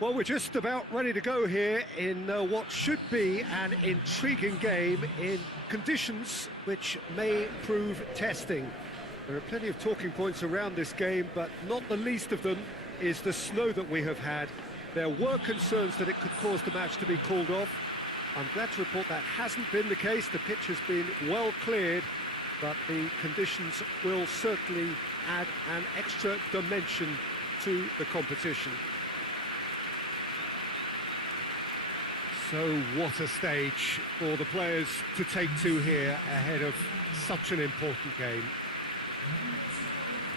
Well, we're just about ready to go here in what should be an intriguing game in conditions which may prove testing. There are plenty of talking points around this game, but not the least of them is the snow that we have had. There were concerns that it could cause the match to be called off. I'm glad to report that hasn't been the case. The pitch has been well cleared, but the conditions will certainly add an extra dimension to the competition. So what a stage for the players to take to here ahead of such an important game.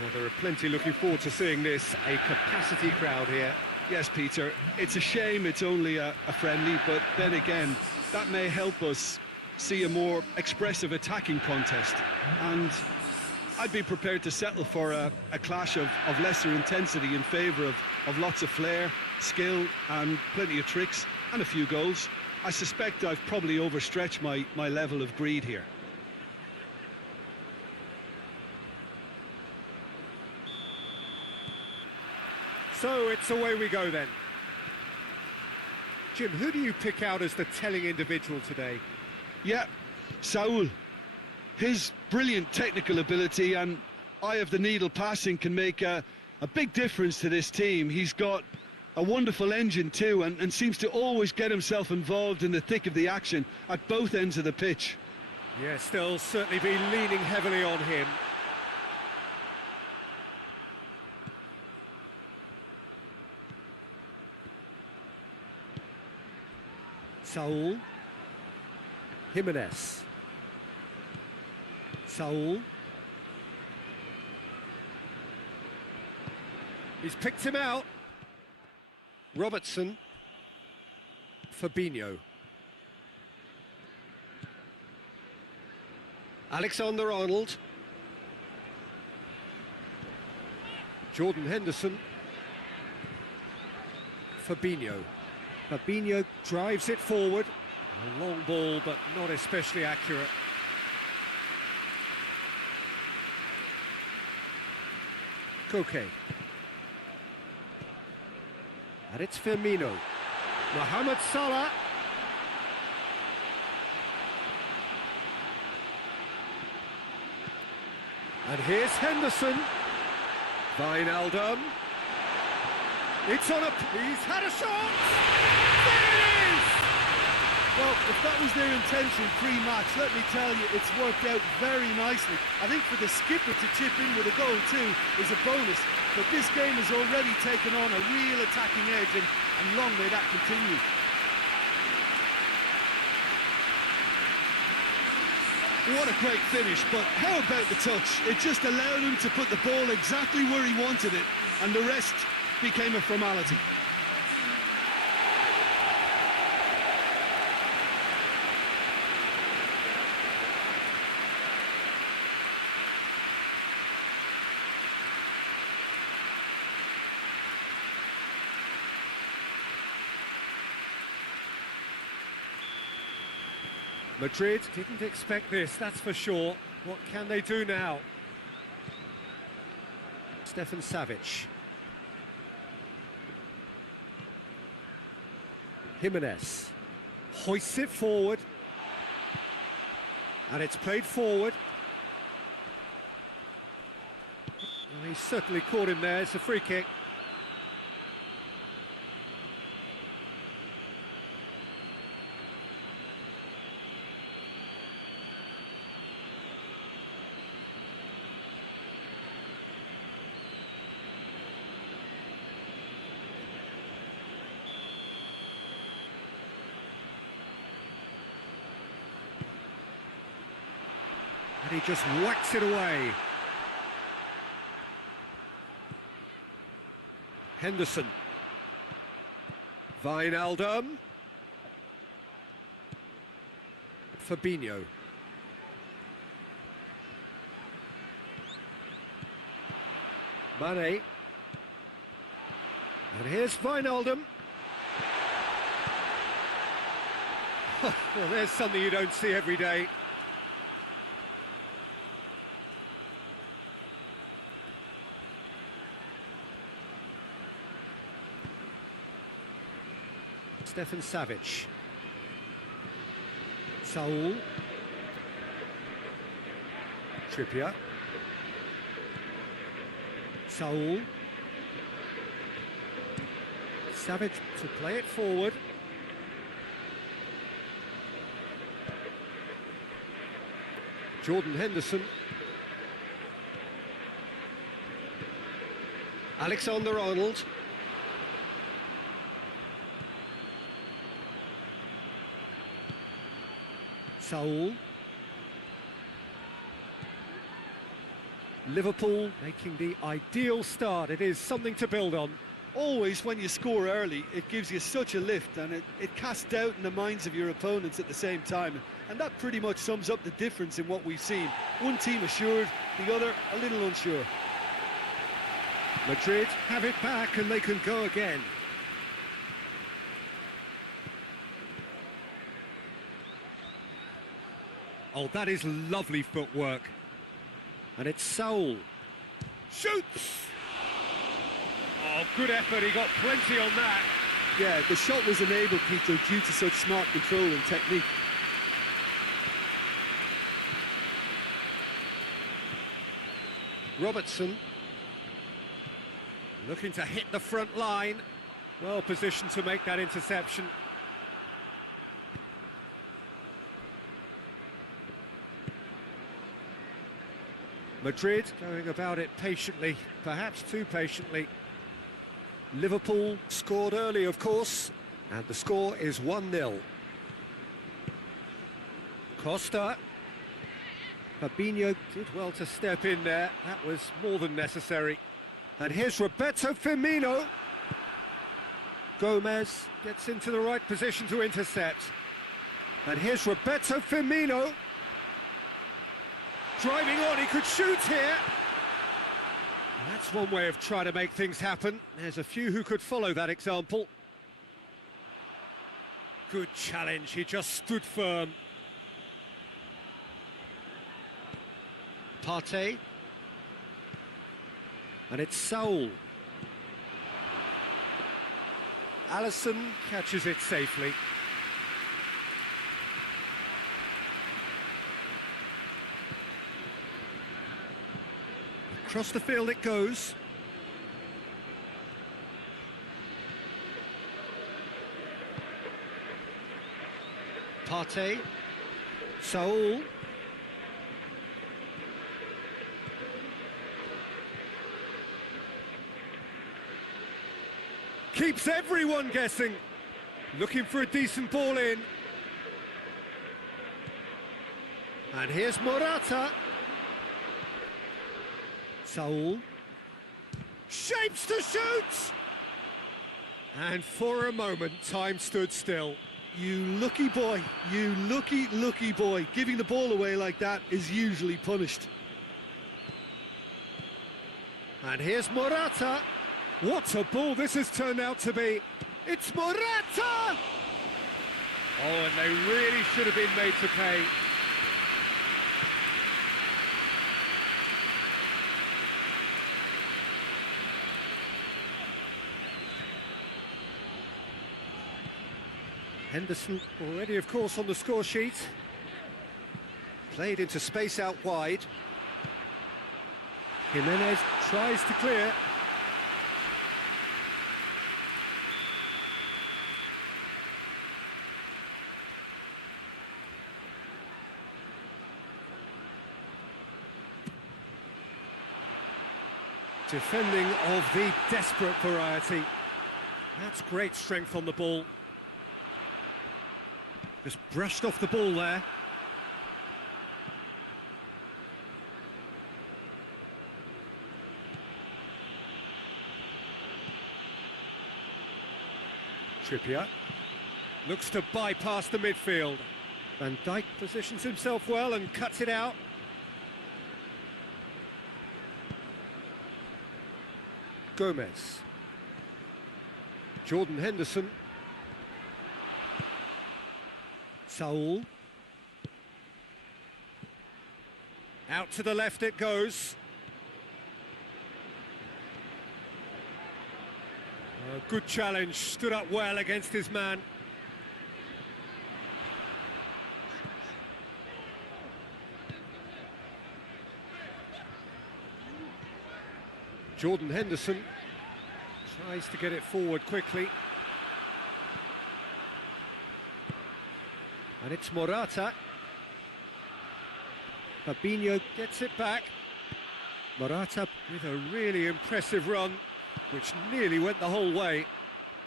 Well, there are plenty looking forward to seeing this, a capacity crowd here. Yes, Peter, it's a shame it's only a friendly, but then again, that may help us see a more expressive attacking contest. And I'd be prepared to settle for a clash of lesser intensity in favour of lots of flair, skill and plenty of tricks and a few goals. I suspect I've probably overstretched my level of greed here. So it's away we go then. Jim, who do you pick out as the telling individual today? Yeah, Saul. His brilliant technical ability and eye of the needle passing can make a big difference to this team. He's got a wonderful engine too and seems to always get himself involved in the thick of the action at both ends of the pitch. Yes, they'll certainly be leaning heavily on him. Saul. Jimenez. Saul. He's picked him out. Robertson. Fabinho. Alexander-Arnold. Jordan Henderson. Fabinho. Fabinho drives it forward. A long ball, but not especially accurate. Koke. And it's Firmino. Mohamed Salah. And here's Henderson. Wijnaldum. It's on a... He's had a shot! There it is! Well, if that was their intention pre-match, let me tell you, it's worked out very nicely. I think for the skipper to chip in with a goal too is a bonus, but this game has already taken on a real attacking edge, and long may that continue. What a great finish, but how about the touch? It just allowed him to put the ball exactly where he wanted it, and the rest became a formality. Madrid didn't expect this, that's for sure. What can they do now? Stefan Savic. Jimenez hoists it forward, and it's played forward. Well, he's certainly caught him there. It's a free kick. And he just whacks it away. Henderson. Wijnaldum. Fabinho. Mane. And here's Wijnaldum. Well, there's something you don't see every day. Stefan Savic. Saul. Trippier. Saul. Savic to play it forward. Jordan Henderson. Alexander-Arnold. Saul. Liverpool making the ideal start. It is something to build on. Always, when you score early, it gives you such a lift, and it casts doubt in the minds of your opponents at the same time. And that pretty much sums up the difference in what we've seen. One team assured, the other a little unsure. Madrid have it back and they can go again. Oh, that is lovely footwork. And it's Saul. Shoots! Oh, good effort, he got plenty on that. Yeah, the shot was enabled, Peter, due to such smart control and technique. Robertson. Looking to hit the front line. Well positioned to make that interception. Madrid going about it patiently, perhaps too patiently. Liverpool scored early, of course, and the score is 1-0. Costa. Fabinho did well to step in there. That was more than necessary. And here's Roberto Firmino. Gomez gets into the right position to intercept. And here's Roberto Firmino. Driving on, he could shoot here. That's one way of trying to make things happen. There's a few who could follow that example. Good challenge, he just stood firm. Partey. And it's Saul. Alisson catches it safely. Across the field it goes. Partey. Saul. Keeps everyone guessing. Looking for a decent ball in. And here's Morata. Saul. Shapes to shoot! And for a moment, time stood still. You lucky boy, you lucky boy. Giving the ball away like that is usually punished. And here's Morata. What a ball this has turned out to be. It's Morata! Oh, and they really should have been made to pay. Henderson already, of course, on the score sheet. Played into space out wide. Jimenez tries to clear. Defending of the desperate variety. That's great strength on the ball. Just brushed off the ball there. Trippier looks to bypass the midfield. Van Dijk positions himself well and cuts it out. Gomez. Jordan Henderson. Saul. Out to the left it goes. Good challenge, stood up well against his man. Jordan Henderson tries to get it forward quickly. And it's Morata. Fabinho gets it back. Morata with a really impressive run, which nearly went the whole way.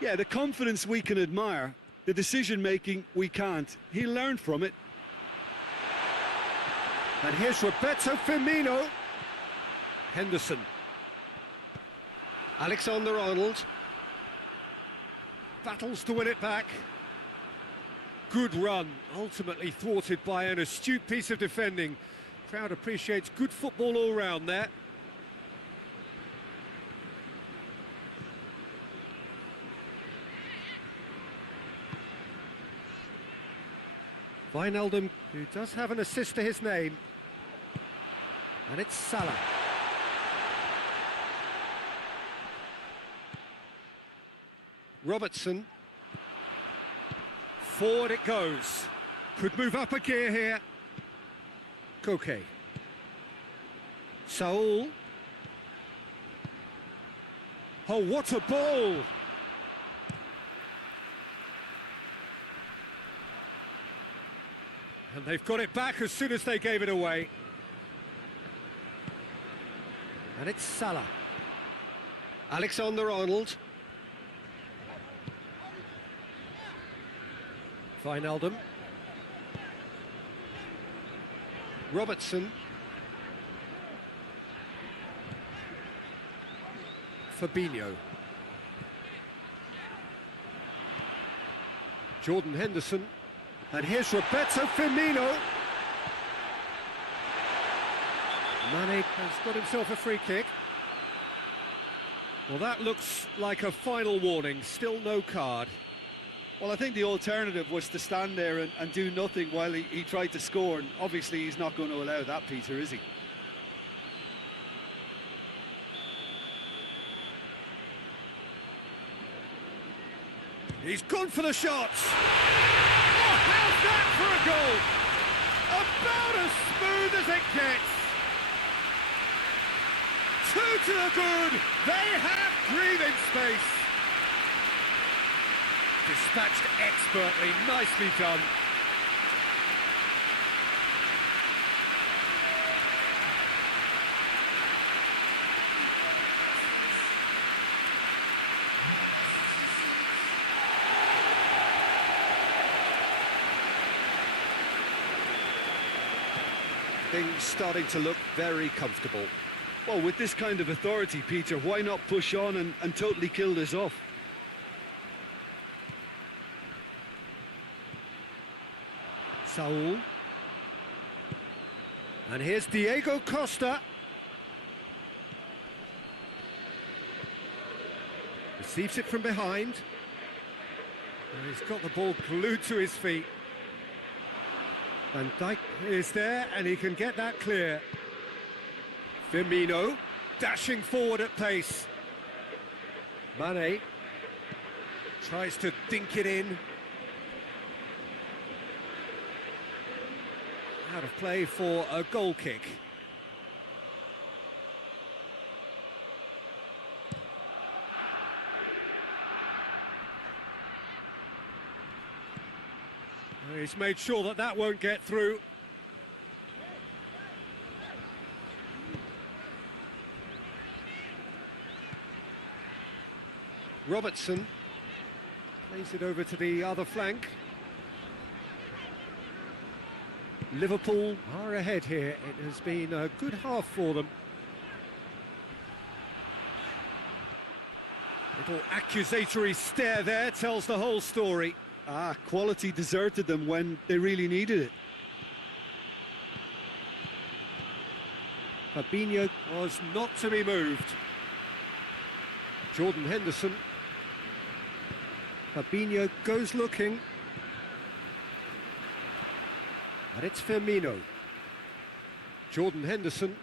Yeah, the confidence we can admire, the decision-making we can't. He learned from it. And here's Roberto Firmino. Henderson. Alexander-Arnold. Battles to win it back. Good run, ultimately thwarted by an astute piece of defending. Crowd appreciates good football all round there. Wijnaldum, who does have an assist to his name. And it's Salah. Robertson. Forward it goes. Could move up a gear here. Koke. Saul. Oh, what a ball! And they've got it back as soon as they gave it away. And it's Salah. Alexander-Arnold. Wijnaldum. Robertson. Fabinho. Jordan Henderson. And here's Roberto Firmino. Mane has got himself a free kick. Well, that looks like a final warning. Still no card. Well, I think the alternative was to stand there and do nothing while he tried to score, and obviously he's not going to allow that, Peter, is he? He's gone for the shots! Oh, how's that for a goal? About as smooth as it gets! Two to the good! They have breathing space! Dispatched expertly, nicely done. Things starting to look very comfortable. Well, with this kind of authority, Peter, why not push on and totally kill this off? Saul. And here's Diego Costa. Receives it from behind. And he's got the ball glued to his feet. Van Dijk is there and he can get that clear. Firmino dashing forward at pace. Mane tries to dink it in. Out of play for a goal kick. He's made sure that that won't get through. Robertson plays it over to the other flank. Liverpool are ahead here. It has been a good half for them. Little accusatory stare there tells the whole story. Quality deserted them when they really needed it. Fabinho was not to be moved. Jordan Henderson. Fabinho goes looking. And it's Firmino. Jordan Henderson.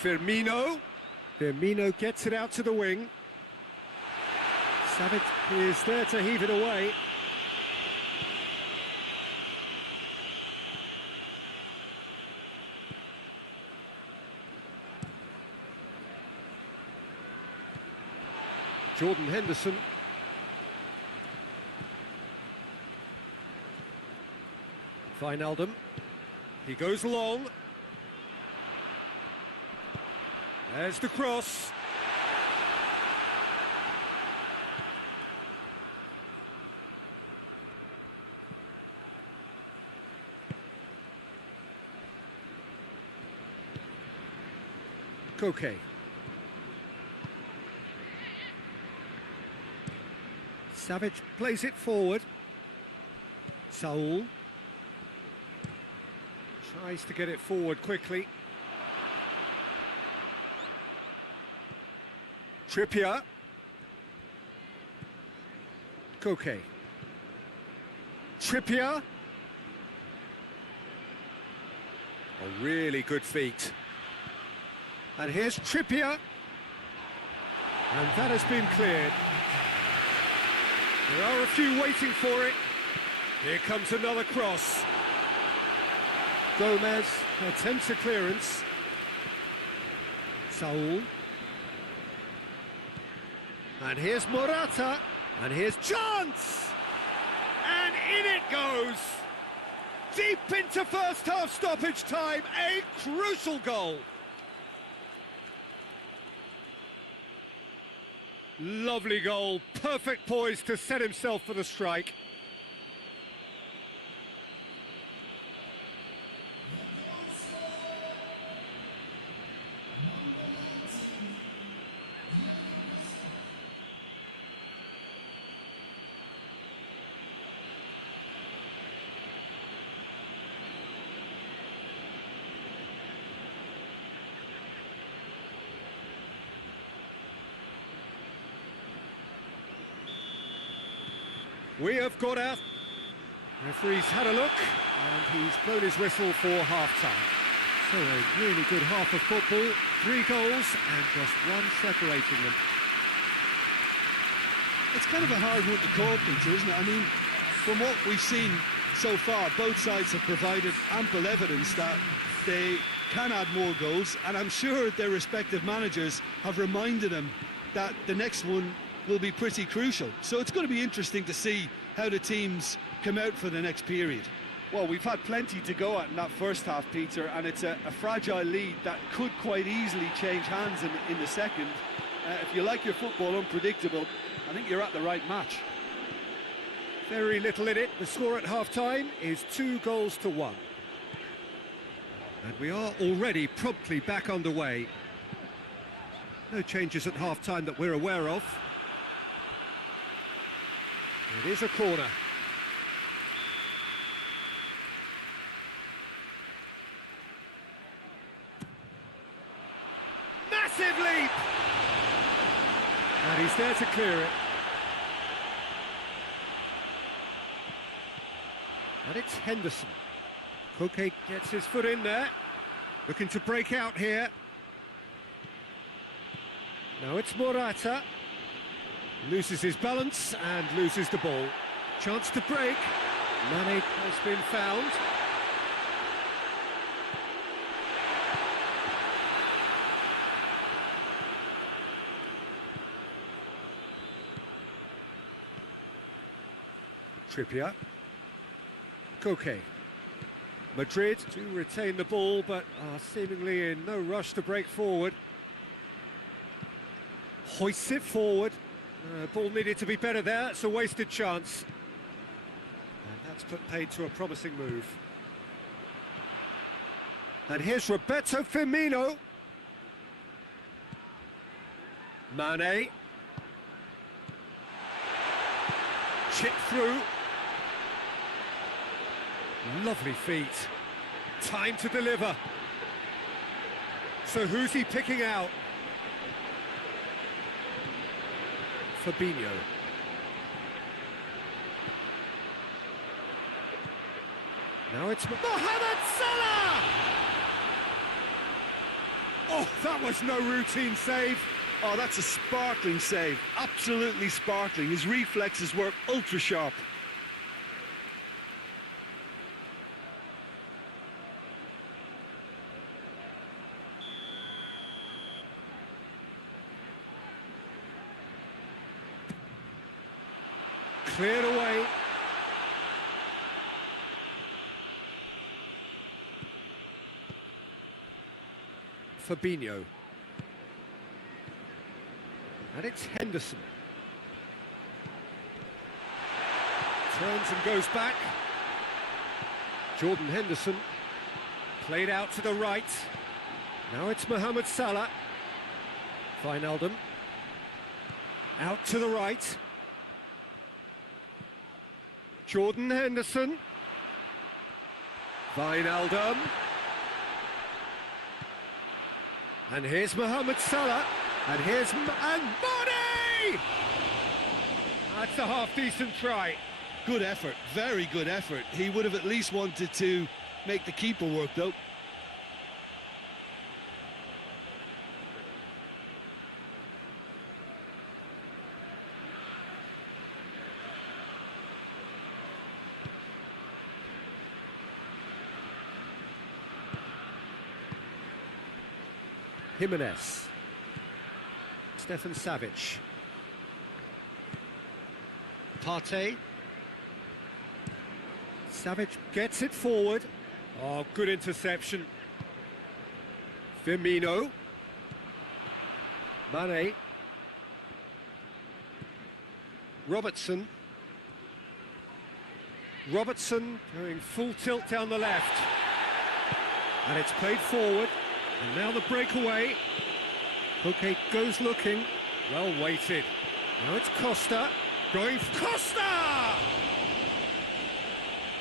Firmino. Firmino gets it out to the wing. Savic is there to heave it away. Jordan Henderson. Wijnaldum. He goes long. There's the cross. Koke. Savage plays it forward. Saul tries to get it forward quickly. Trippier. Koke. Trippier. Oh, really good feet. And here's Trippier. And that has been cleared. There are a few waiting for it. Here comes another cross. Gomez attempts a clearance. Saul. And here's Morata. And here's chance! And in it goes! Deep into first half stoppage time, a crucial goal. Lovely goal, perfect poise to set himself for the strike. We have got out. Referee's had a look, and he's blown his whistle for half-time. So a really good half of football, 3 goals, and just one separating them. It's kind of a hard one to call, Peter, isn't it? I mean, from what we've seen so far, both sides have provided ample evidence that they can add more goals, and I'm sure their respective managers have reminded them that the next one will be pretty crucial. So it's going to be interesting to see how the teams come out for the next period. Well, we've had plenty to go at in that first half, Peter, and it's a fragile lead that could quite easily change hands in the second. If you like your football unpredictable, I think you're at the right match. Very little in it. The score at half-time is 2-1. And we are already promptly back underway. No changes at half-time that we're aware of. It is a corner. Massive leap! And he's there to clear it. And it's Henderson. Koke gets his foot in there. Looking to break out here. Now it's Morata. Loses his balance and loses the ball. Chance to break. Mane has been found. Trippier. Koke. Madrid to retain the ball, but are seemingly in no rush to break forward. Hoists it forward. Ball needed to be better there, it's a wasted chance. And that's put paid to a promising move. And here's Roberto Firmino. Mane. Chip through. Lovely feet. Time to deliver. So who's he picking out? Fabinho. Now it's Mohamed Salah! Oh, that was no routine save. Oh, that's a sparkling save. Absolutely sparkling. His reflexes were ultra sharp. Cleared away. Fabinho. And it's Henderson. Turns and goes back. Jordan Henderson. Played out to the right. Now it's Mohamed Salah. Wijnaldum. Out to the right. Jordan Henderson. Wijnaldum. And here's Mohamed Salah. And here's and Body! That's a half-decent try. Good effort, very good effort. He would have at least wanted to make the keeper work, though. Jimenez. Stefan Savic. Partey. Savic gets it forward. Oh, good interception. Firmino. Mane. Robertson. Robertson going full tilt down the left. And it's played forward. And now the breakaway. Koke goes looking. Well weighted. Now it's Costa. Going for Costa!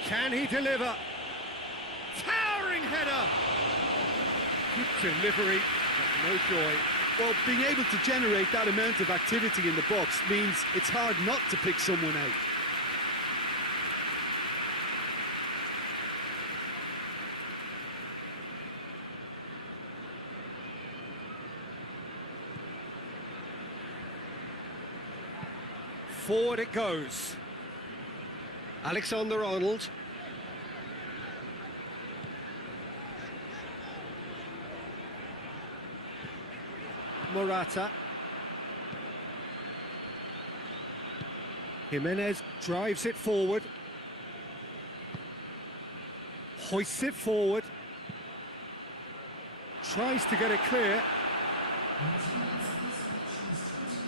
Can he deliver? Towering header! Good delivery, but no joy. Well, being able to generate that amount of activity in the box means it's hard not to pick someone out. Forward it goes. Alexander-Arnold. Morata. Jimenez drives it forward. Hoists it forward. Tries to get it clear.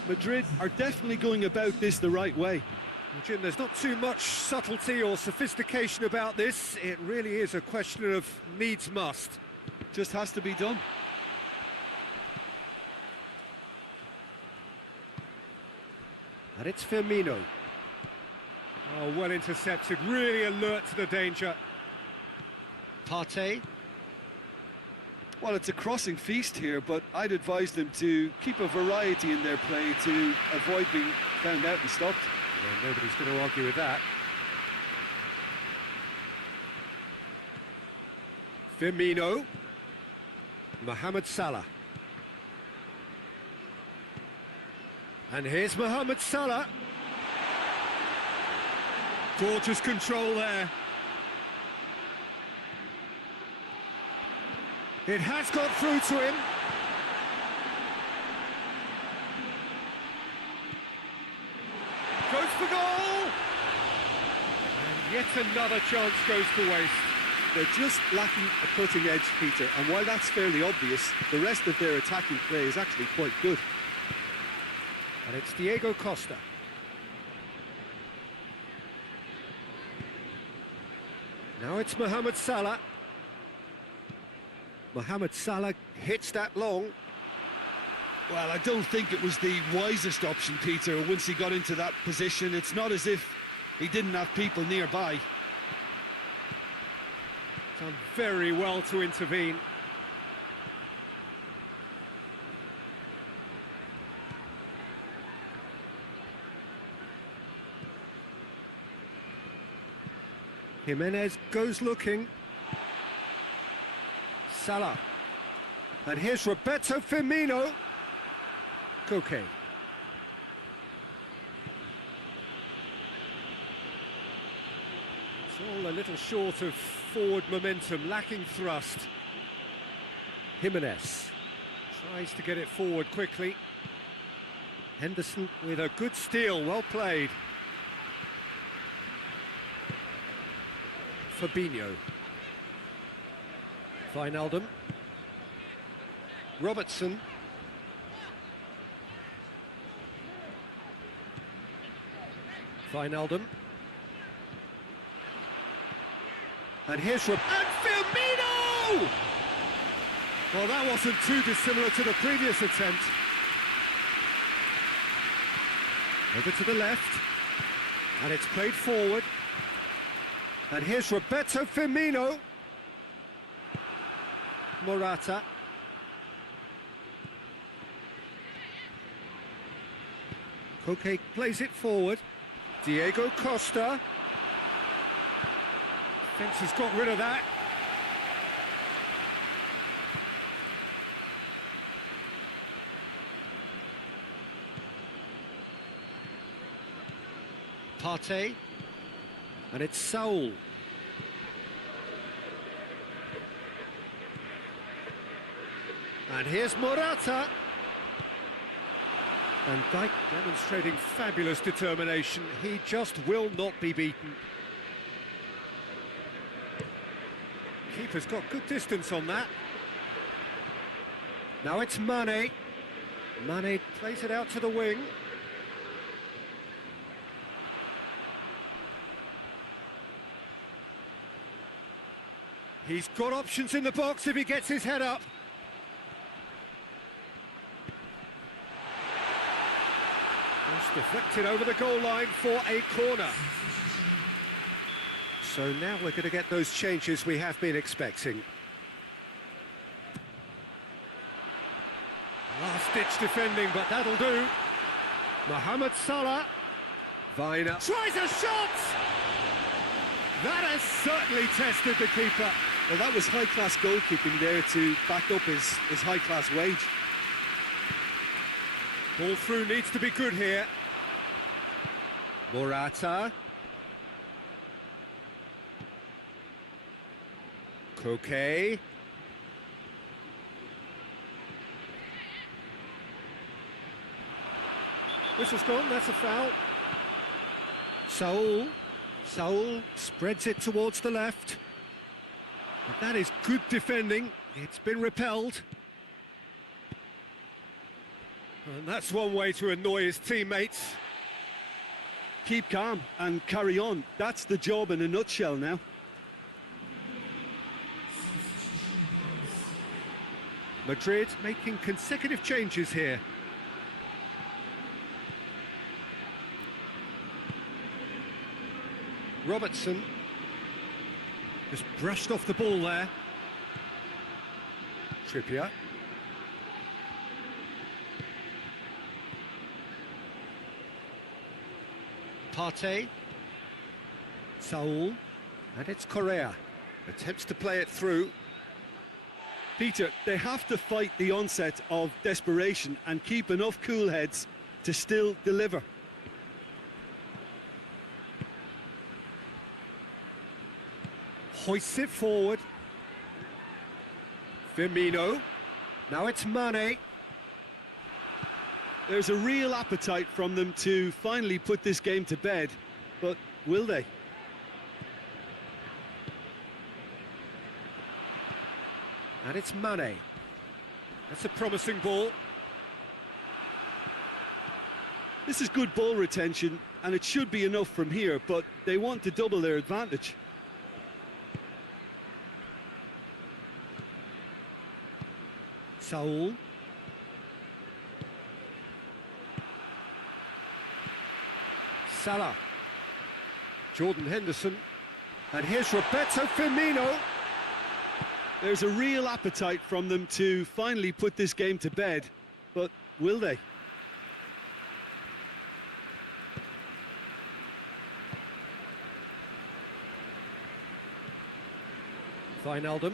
Madrid are definitely going about this the right way. Well, Jim, there's not too much subtlety or sophistication about this. It really is a question of needs must. Just has to be done. And it's Firmino. Oh, well intercepted, really alert to the danger. Partey. Well, it's a crossing feast here, but I'd advise them to keep a variety in their play to avoid being found out and stopped. Well, nobody's going to argue with that. Firmino. Mohamed Salah. And here's Mohamed Salah. Gorgeous control there. It has got through to him. Goes for goal! And yet another chance goes to waste. They're just lacking a cutting edge, Peter, and while that's fairly obvious, the rest of their attacking play is actually quite good. And it's Diego Costa. Now it's Mohamed Salah. Mohamed Salah hits that long. Well, I don't think it was the wisest option, Peter, once he got into that position. It's not as if he didn't have people nearby. Done very well to intervene. Jimenez goes looking. Salah. And here's Roberto Firmino. Koke. It's all a little short of forward momentum, lacking thrust. Jimenez tries to get it forward quickly. Henderson with a good steal, well played. Fabinho. Wijnaldum. Robertson. Wijnaldum. And here's and Firmino! Well, that wasn't too dissimilar to the previous attempt. Over to the left. And it's played forward. And here's Roberto Firmino. Morata. Koke plays it forward. Diego Costa. Fence has got rid of that. Partey. And it's Saul. And here's Morata. And Dijk demonstrating fabulous determination. He just will not be beaten. Keeper's got good distance on that. Now it's Mane. Mane plays it out to the wing. He's got options in the box if he gets his head up. Just deflected over the goal line for a corner. So now we're going to get those changes we have been expecting. Last-ditch defending, but that'll do. Mohamed Salah. Vina tries a shot! That has certainly tested the keeper. Well, that was high-class goalkeeping there to back up his high-class wage. Ball through needs to be good here. Morata. Koke. Whistle's gone, that's a foul. Saul spreads it towards the left. But that is good defending. It's been repelled. And that's one way to annoy his teammates. Keep calm and carry on. That's the job in a nutshell now. Madrid making consecutive changes here. Robertson just brushed off the ball there. Trippier. Partey. Saul. And it's Correa. Attempts to play it through. Peter, they have to fight the onset of desperation and keep enough cool heads to still deliver. Hoists it forward. Firmino. Now it's Mane. There's a real appetite from them to finally put this game to bed, but will they? And it's Mane. That's a promising ball. This is good ball retention, and it should be enough from here, but they want to double their advantage. Saul. Salah. Jordan Henderson. And here's Roberto Firmino. There's a real appetite from them to finally put this game to bed, but will they? Wijnaldum.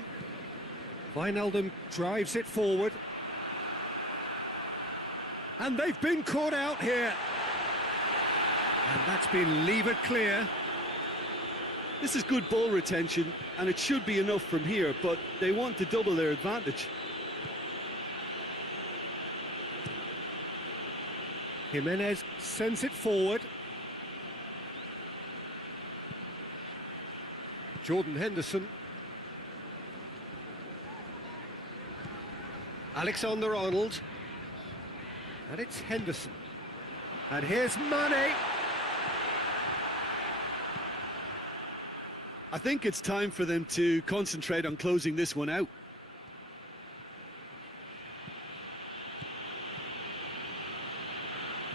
Wijnaldum drives it forward. And they've been caught out here. And that's been levered clear. This is good ball retention, and it should be enough from here, but they want to double their advantage. Jimenez sends it forward. Jordan Henderson. Alexander-Arnold. And it's Henderson. And here's Mane. I think it's time for them to concentrate on closing this one out.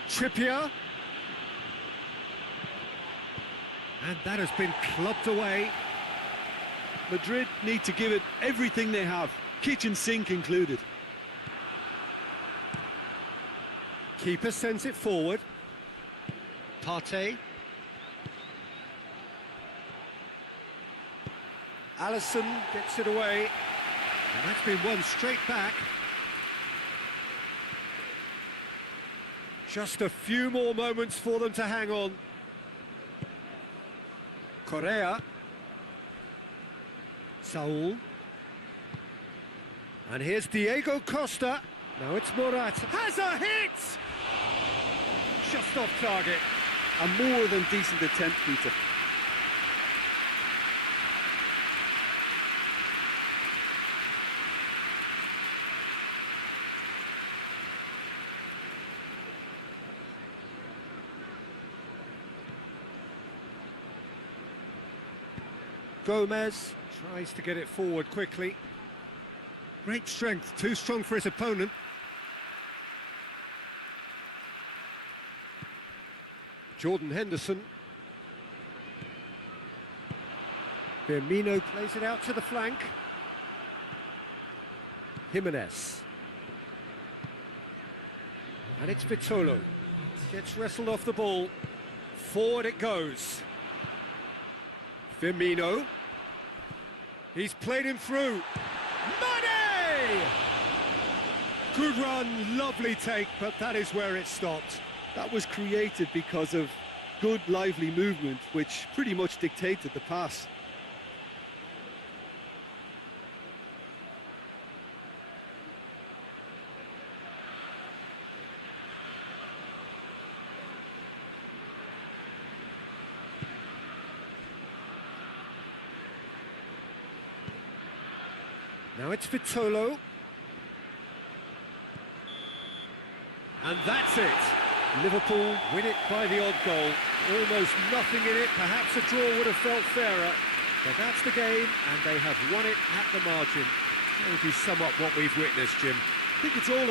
Trippier. And that has been clubbed away. Madrid need to give it everything they have, kitchen sink included. Keeper sends it forward. Partey. Alisson gets it away. And that's been won straight back. Just a few more moments for them to hang on. Correa. Saul. And here's Diego Costa. Now it's Morata. Has a hit! Just off target. A more than decent attempt, Peter. Gomez tries to get it forward quickly. Great strength, too strong for his opponent. Jordan Henderson. Firmino plays it out to the flank. Jimenez. And it's Vitolo. Gets wrestled off the ball. Forward it goes. Firmino. He's played him through. Mane! Good run, lovely take, but that is where it stopped. That was created because of good, lively movement, which pretty much dictated the pass. Now it's Vitolo. And that's it. Liverpool win it by the odd goal. Almost nothing in it. Perhaps a draw would have felt fairer. But that's the game, and they have won it at the margin. That would be somewhat what we've witnessed, Jim. I think it's all